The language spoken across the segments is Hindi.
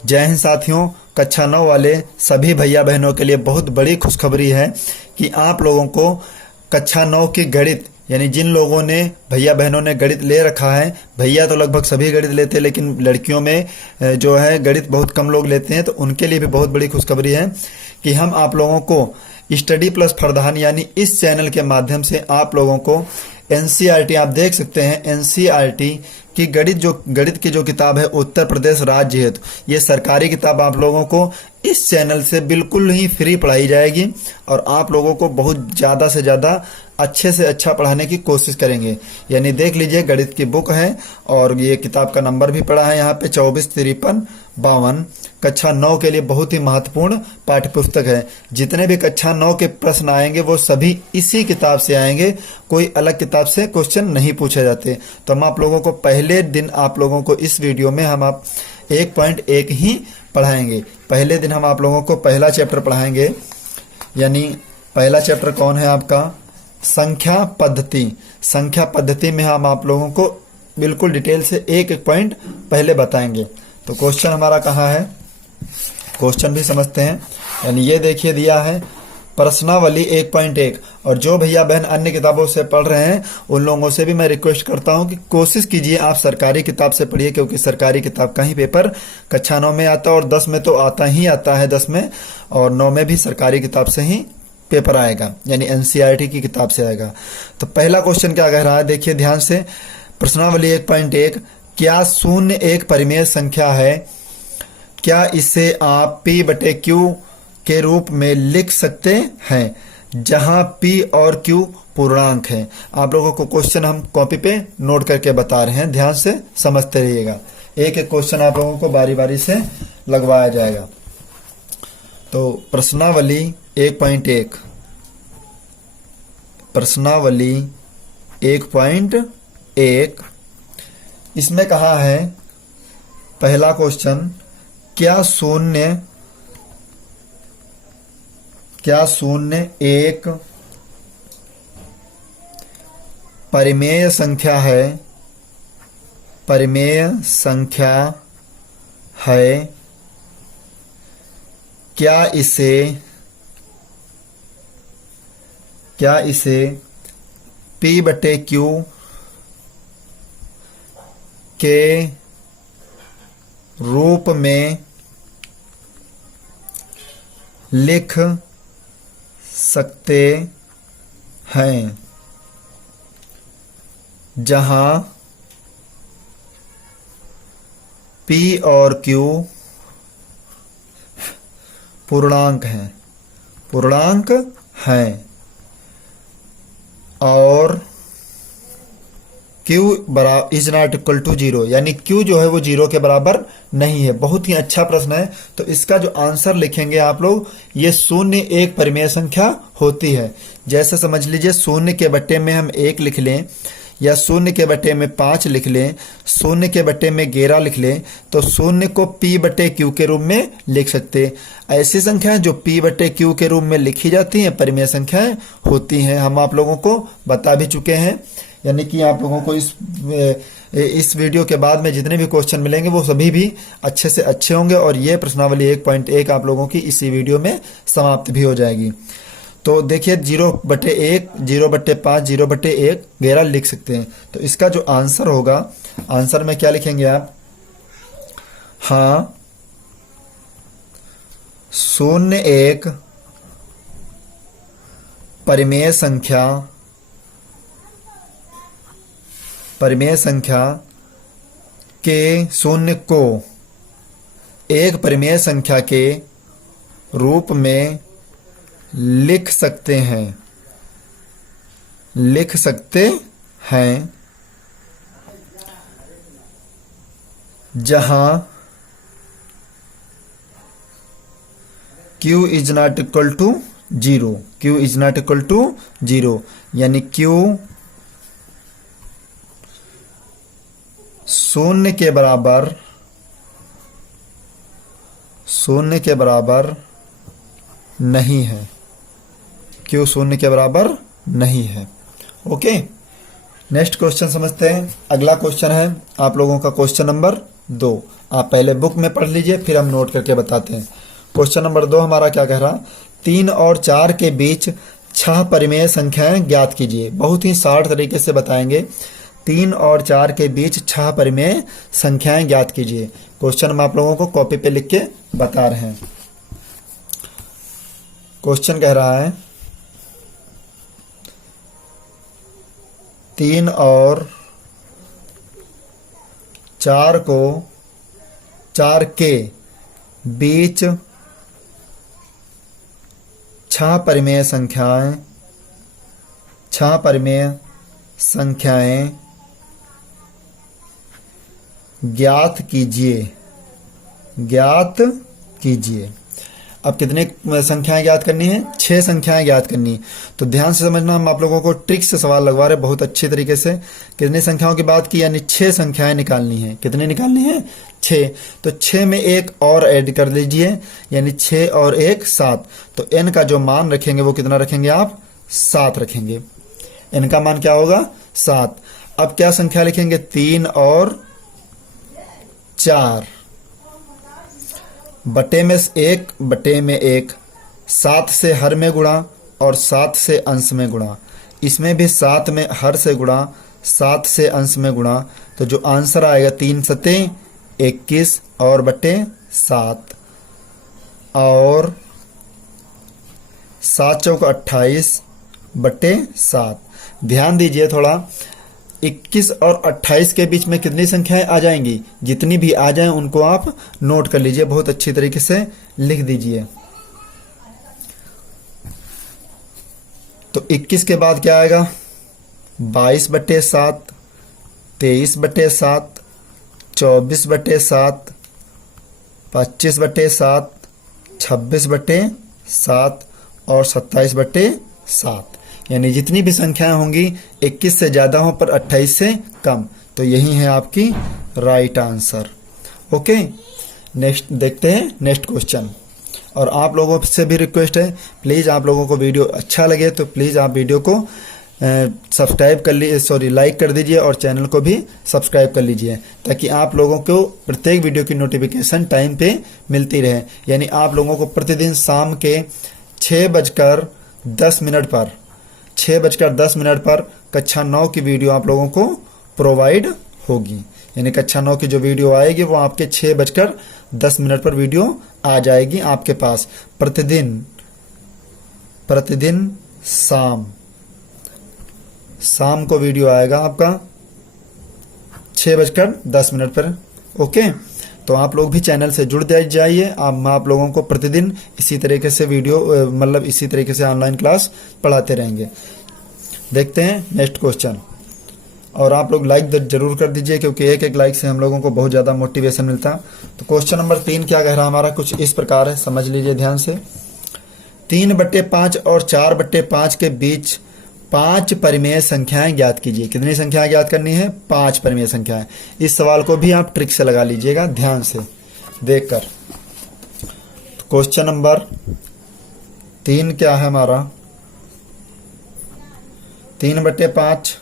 जय हिंद साथियों। कक्षा 9 वाले सभी भैया बहनों के लिए बहुत बड़ी खुशखबरी है कि आप लोगों को कक्षा 9 की गणित, यानी जिन लोगों ने भैया बहनों ने गणित ले रखा है, भैया तो लगभग सभी गणित लेते हैं लेकिन लड़कियों में जो है गणित बहुत कम लोग लेते हैं, तो उनके लिए भी बहुत बड़ी खुशखबरी है कि हम आप लोगों को स्टडी प्लस फरदान यानी इस चैनल के माध्यम से आप लोगों को एनसीईआरटी, आप देख सकते हैं एनसीईआरटी की गणित की जो किताब है उत्तर प्रदेश राज्य हेतु, ये सरकारी किताब आप लोगों को इस चैनल से बिल्कुल ही फ्री पढ़ाई जाएगी और आप लोगों को बहुत ज़्यादा से ज़्यादा अच्छे से अच्छा पढ़ाने की कोशिश करेंगे। यानी देख लीजिए गणित की बुक है और ये किताब का नंबर भी पड़ा है यहाँ पे 245352। कक्षा 9 के लिए बहुत ही महत्वपूर्ण पाठ्य पुस्तक है। जितने भी कक्षा 9 के प्रश्न आएंगे वो सभी इसी किताब से आएंगे, कोई अलग किताब से क्वेश्चन नहीं पूछे जाते। तो हम आप लोगों को पहले दिन आप लोगों को इस वीडियो में हम आप 1.1 ही पढ़ाएंगे। पहले दिन हम आप लोगों को पहला चैप्टर पढ़ाएंगे, यानी पहला चैप्टर कौन है आपका, संख्या पद्धति। संख्या पद्धति में हम आप लोगों को बिल्कुल डिटेल से एक एक पॉइंट पहले बताएंगे। तो क्वेश्चन हमारा कहाँ है, क्वेश्चन भी समझते हैं। यानी ये देखिए दिया है प्रश्नावली 1.1। और जो भैया बहन अन्य किताबों से पढ़ रहे हैं उन लोगों से भी मैं रिक्वेस्ट करता हूं कि कोशिश कीजिए आप सरकारी किताब से पढ़िए, क्योंकि सरकारी किताब का ही पेपर कक्षा 9 में आता है और 10 में तो आता ही आता है, 10 में और 9 में भी सरकारी किताब से ही पेपर आएगा, यानी एनसीईआरटी की किताब से आएगा। तो पहला क्वेश्चन क्या कह रहा है, देखिए ध्यान से। प्रश्नावली 1.1, क्या शून्य एक परिमेय संख्या है? क्या इसे आप P/Q के रूप में लिख सकते हैं, जहां P और Q पूर्णांक हैं? आप लोगों को क्वेश्चन हम कॉपी पे नोट करके बता रहे हैं, ध्यान से समझते रहिएगा। एक एक क्वेश्चन आप लोगों को बारी बारी से लगवाया जाएगा। तो प्रश्नावली 1.1, प्रश्नावली 1.1, इसमें कहा है पहला क्वेश्चन, क्या शून्य एक परिमेय संख्या है? परिमेय संख्या है। क्या इसे P/Q के रूप में लिख सकते हैं, जहां P और Q पूर्णांक हैं, और Q is not equal to 0, यानी Q जो है वो 0 के बराबर नहीं है। बहुत ही अच्छा प्रश्न है। तो इसका जो आंसर लिखेंगे आप लोग, ये शून्य एक परिमेय संख्या होती है। जैसे समझ लीजिए शून्य के बट्टे में हम 1 लिख लें, या शून्य के बट्टे में 5 लिख लें, शून्य के बट्टे में 11 लिख लें, तो शून्य को P/Q के रूप में लिख सकते। ऐसी संख्याएं जो P/Q के रूप में लिखी जाती हैं परिमेय संख्याएं होती हैं, हम आप लोगों को बता भी चुके हैं। यानी कि आप लोगों को इस वीडियो के बाद में जितने भी क्वेश्चन मिलेंगे वो सभी भी अच्छे से अच्छे होंगे, और ये प्रश्नावली 1.1 आप लोगों की इसी वीडियो में समाप्त भी हो जाएगी। तो देखिए 0/1, 0/5, 0/1, 11 लिख सकते हैं। तो इसका जो आंसर होगा, आंसर में क्या लिखेंगे आप, हाँ, शून्य एक परिमेय संख्या के शून्य को एक परिमेय संख्या के रूप में लिख सकते हैं, जहां Q is not equal to 0, Q is not equal to 0, यानी Q शून्य के बराबर नहीं है, Q शून्य के बराबर नहीं है। ओके, नेक्स्ट क्वेश्चन समझते हैं। अगला क्वेश्चन है आप लोगों का क्वेश्चन नंबर 2। आप पहले बुक में पढ़ लीजिए, फिर हम नोट करके बताते हैं। क्वेश्चन नंबर 2 हमारा क्या कह रहा, 3 और 4 के बीच 6 परिमेय संख्याएं ज्ञात कीजिए। बहुत ही शार्ट तरीके से बताएंगे। 3 और 4 के बीच 6 परिमेय संख्याएं ज्ञात कीजिए। क्वेश्चन हम आप लोगों को कॉपी पे लिख के बता रहे हैं। क्वेश्चन कह रहा है 3 और 4 के बीच 6 परिमेय संख्याएं ज्ञात कीजिए। अब कितने संख्याएं ज्ञात करनी है? 6 संख्याएं ज्ञात करनी है। तो ध्यान से समझना, हम आप लोगों को ट्रिक से सवाल लगवा रहे हैं बहुत अच्छी तरीके से। कितनी संख्याओं की बात की, यानी 6 संख्याएं निकालनी है। कितनी निकालनी है? 6। तो 6 में एक और ऐड कर लीजिए, यानी 6 और 1 7। तो n का जो मान रखेंगे वो कितना रखेंगे आप? 7 रखेंगे। n का मान क्या होगा? 7। अब क्या संख्या लिखेंगे? 3 और 4 बटे में 1 7 से हर में गुणा और 7 से अंश में गुणा। इसमें भी 7 में हर से गुणा, 7 से अंश में गुणा। तो जो आंसर आएगा 3 सते 21 और बटे 7 और 7 चौक 28 बटे 7। ध्यान दीजिए थोड़ा, 21 और 28 के बीच में कितनी संख्याएं आ जाएंगी? जितनी भी आ जाएं उनको आप नोट कर लीजिए, बहुत अच्छी तरीके से लिख दीजिए। तो 21 के बाद क्या आएगा? 22 बटे 7, 23 बटे 7, 24 बटे 7, 25 बटे 7, 26 बटे 7 और 27 बटे 7। यानी जितनी भी संख्याएं होंगी 21 से ज़्यादा हो पर 28 से कम। तो यही है आपकी राइट आंसर। ओके, नेक्स्ट देखते हैं नेक्स्ट क्वेश्चन। और आप लोगों से भी रिक्वेस्ट है, प्लीज़ आप लोगों को वीडियो अच्छा लगे तो प्लीज़ आप वीडियो को सब्सक्राइब कर लीजिए, लाइक कर दीजिए और चैनल को भी सब्सक्राइब कर लीजिए, ताकि आप लोगों को प्रत्येक वीडियो की नोटिफिकेशन टाइम पे मिलती रहे। यानी आप लोगों को प्रतिदिन शाम के 6:10 पर कक्षा 9 की वीडियो आप लोगों को प्रोवाइड होगी। यानी कक्षा 9 की जो वीडियो आएगी वो आपके 6:10 पर वीडियो आ जाएगी आपके पास। प्रतिदिन शाम को वीडियो आएगा आपका 6:10 पर। ओके, तो आप लोग भी चैनल से जुड़ जाइए। आप लोगों को प्रतिदिन इसी तरीके से वीडियो इसी तरीके से ऑनलाइन क्लास पढ़ाते रहेंगे। देखते हैं नेक्स्ट क्वेश्चन। और आप लोग लाइक जरूर कर दीजिए, क्योंकि एक लाइक से हम लोगों को बहुत ज़्यादा मोटिवेशन मिलता है। तो क्वेश्चन नंबर 3 क्या कह रहा है हमारा, कुछ इस प्रकार है, समझ लीजिए ध्यान से। 3/5 और 4/5 के बीच 5 परिमेय संख्याएं ज्ञात कीजिए। कितनी संख्याएं ज्ञात करनी है? 5 परिमेय संख्याएं। इस सवाल को भी आप ट्रिक से लगा लीजिएगा ध्यान से देखकर। क्वेश्चन नंबर 3 क्या है हमारा, 3/5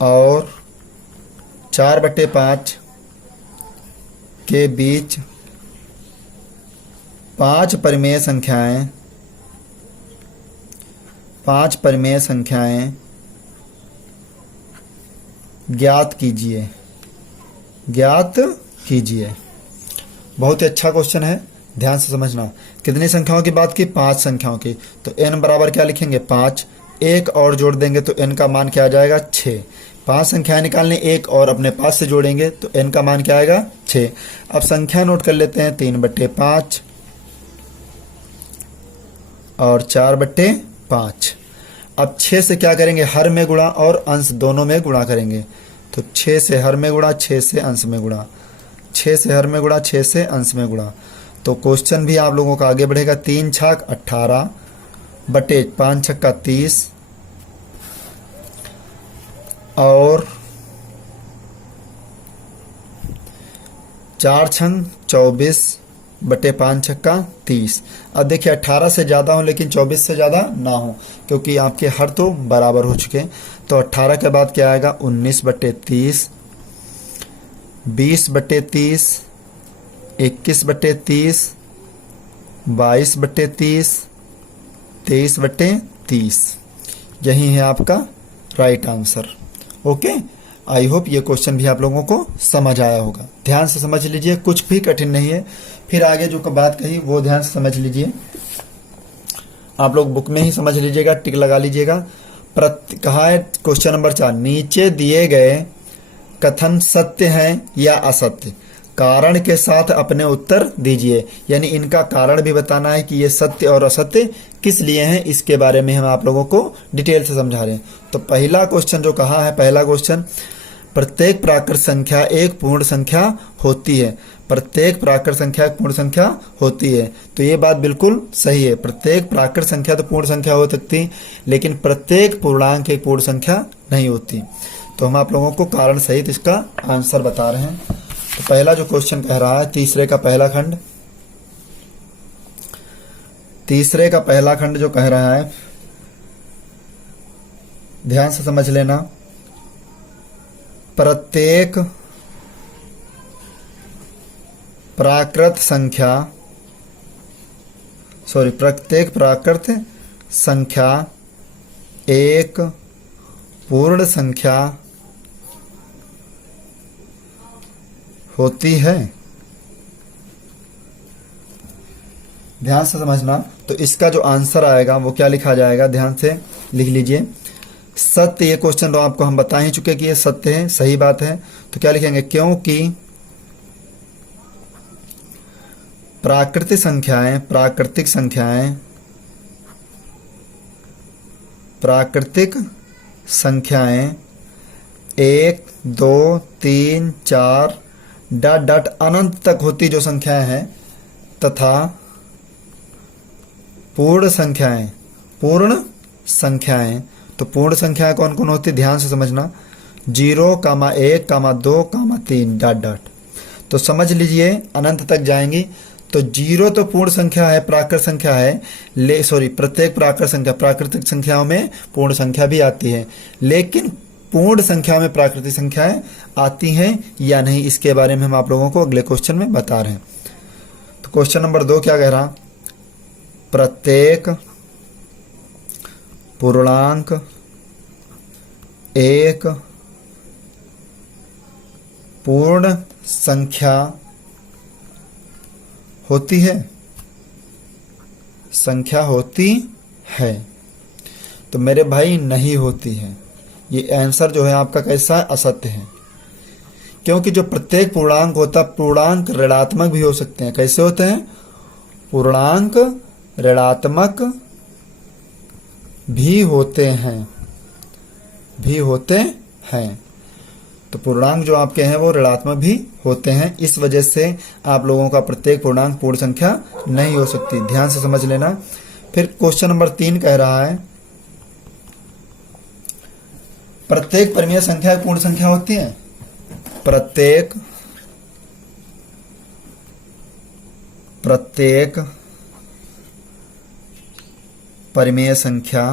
और 4/5 के बीच 5 परिमेय संख्याएं ज्ञात कीजिए। बहुत ही अच्छा क्वेश्चन है, ध्यान से समझना। कितनी संख्याओं की बात की? 5 संख्याओं की। तो n बराबर क्या लिखेंगे? 5। एक और जोड़ देंगे तो n का मान क्या आ जाएगा? 6। 5 संख्याएं निकालने, एक और अपने पास से जोड़ेंगे तो n का मान क्या आएगा? 6। अब संख्या नोट कर लेते हैं, 3/5 और 4/5। अब 6 से क्या करेंगे? हर में गुणा और अंश दोनों में गुणा करेंगे। तो 6 से हर में गुणा, 6 से अंश में गुणा, 6 से हर में गुणा, 6 से अंश में गुणा। तो क्वेश्चन भी आप लोगों का आगे बढ़ेगा। 3 छाक 18 बटे 5 छक्का 30 और 4 छंग 24 बटे 5 छक्का 30। अब देखिए 18 से ज़्यादा हो लेकिन 24 से ज़्यादा ना हो, क्योंकि आपके हर तो बराबर हो चुके हैं। तो 18 के बाद क्या आएगा? 19/30 20/30, 21/30, 22/30, 23/30। यही है आपका right answer. Okay, I hope ये क्वेश्चन भी आप लोगों को समझ आया होगा। ध्यान से समझ लीजिए, कुछ भी कठिन नहीं है। फिर आगे जो बात कही वो ध्यान से समझ लीजिए। आप लोग बुक में ही समझ लीजिएगा, टिक लगा लीजिएगा। कहा है क्वेश्चन नंबर 4, नीचे दिए गए कथन सत्य हैं या असत्य, कारण के साथ अपने उत्तर दीजिए। यानी इनका कारण भी बताना है कि ये सत्य और असत्य किस लिए हैं, इसके बारे में हम आप लोगों को डिटेल से समझा रहे हैं। तो पहला क्वेश्चन जो कहा है, पहला क्वेश्चन, प्रत्येक प्राकृत संख्या एक पूर्ण संख्या होती है। प्रत्येक प्राकृत संख्या एक पूर्ण संख्या होती है, तो ये बात बिल्कुल सही है। प्रत्येक प्राकृत संख्या तो पूर्ण संख्या हो सकती, लेकिन प्रत्येक पूर्णांक एक पूर्ण संख्या नहीं होती। तो हम आप लोगों को कारण सहित इसका आंसर बता रहे हैं। तो पहला जो क्वेश्चन कह रहा है, तीसरे का पहला खंड, तीसरे का पहला खंड जो कह रहा है, ध्यान से समझ लेना। प्रत्येक प्राकृत संख्या एक पूर्ण संख्या होती है। ध्यान से समझना। तो इसका जो आंसर आएगा वो क्या लिखा जाएगा, ध्यान से लिख लीजिए। सत्य, ये क्वेश्चन तो आपको हम बता ही चुके कि ये सत्य है, सही बात है। तो क्या लिखेंगे, क्योंकि प्राकृतिक संख्याएं 1, 2, 3, 4 डॉट अनंत तक होती जो संख्याएं हैं, तथा पूर्ण संख्याएं तो पूर्ण संख्याएं कौन कौन होती, ध्यान से समझना। 0, 1, 2, 3 डॉट। तो समझ लीजिए अनंत तक जाएंगी। तो 0 तो पूर्ण संख्या है, प्राकृत संख्या है, प्रत्येक प्राकृतिक संख्याओं में पूर्ण संख्या भी आती है, लेकिन पूर्ण संख्या में प्राकृतिक संख्याएं आती हैं या नहीं, इसके बारे में हम आप लोगों को अगले क्वेश्चन में बता रहे हैं। तो क्वेश्चन नंबर 2 क्या कह रहा, प्रत्येक पूर्णांक एक पूर्ण संख्या होती है। तो मेरे भाई नहीं होती है। ये आंसर जो है आपका कैसा है, असत्य है। क्योंकि जो प्रत्येक पूर्णांक होता है, पूर्णांक ऋणात्मक भी हो सकते हैं। कैसे होते हैं, पूर्णांक ऋणात्मक भी होते हैं। तो पूर्णांक जो आपके हैं वो ऋणात्मक भी होते हैं। इस वजह से आप लोगों का प्रत्येक पूर्णांक पूर्ण संख्या नहीं हो सकती। ध्यान से समझ लेना। फिर क्वेश्चन नंबर 3 कह रहा है, प्रत्येक परिमेय संख्या पूर्ण संख्या होती है। प्रत्येक परिमेय संख्या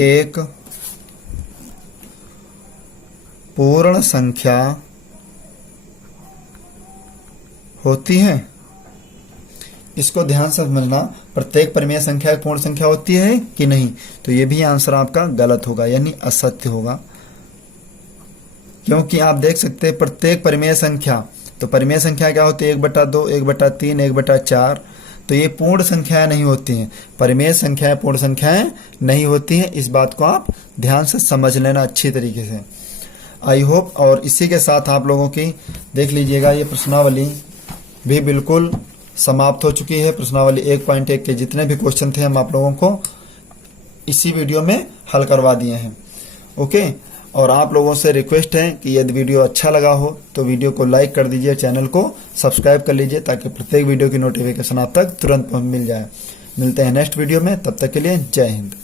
एक पूर्ण संख्या होती है। इसको ध्यान से समझना, प्रत्येक परिमेय संख्या एक पूर्ण संख्या होती है कि नहीं। तो ये भी आंसर आपका गलत होगा, यानी असत्य होगा। क्योंकि आप देख सकते हैं प्रत्येक परिमेय संख्या, तो परिमेय संख्या क्या होती है, 1/2, 1/3, 1/4। तो ये पूर्ण संख्याएं नहीं होती हैं। परिमेय संख्याएं पूर्ण संख्याएं नहीं होती हैं। इस बात को आप ध्यान से समझ लेना अच्छी तरीके से। I hope. और इसी के साथ आप लोगों की देख लीजिएगा, ये प्रश्नावली भी बिल्कुल समाप्त हो चुकी है। प्रश्नावली 1.1 के जितने भी क्वेश्चन थे हम आप लोगों को इसी वीडियो में हल करवा दिए हैं। ओके। और आप लोगों से रिक्वेस्ट है कि यदि वीडियो अच्छा लगा हो तो वीडियो को लाइक कर दीजिए, चैनल को सब्सक्राइब कर लीजिए, ताकि प्रत्येक वीडियो की नोटिफिकेशन आप तक तुरंत मिल जाए। मिलते हैं नेक्स्ट वीडियो में, तब तक के लिए जय हिंद।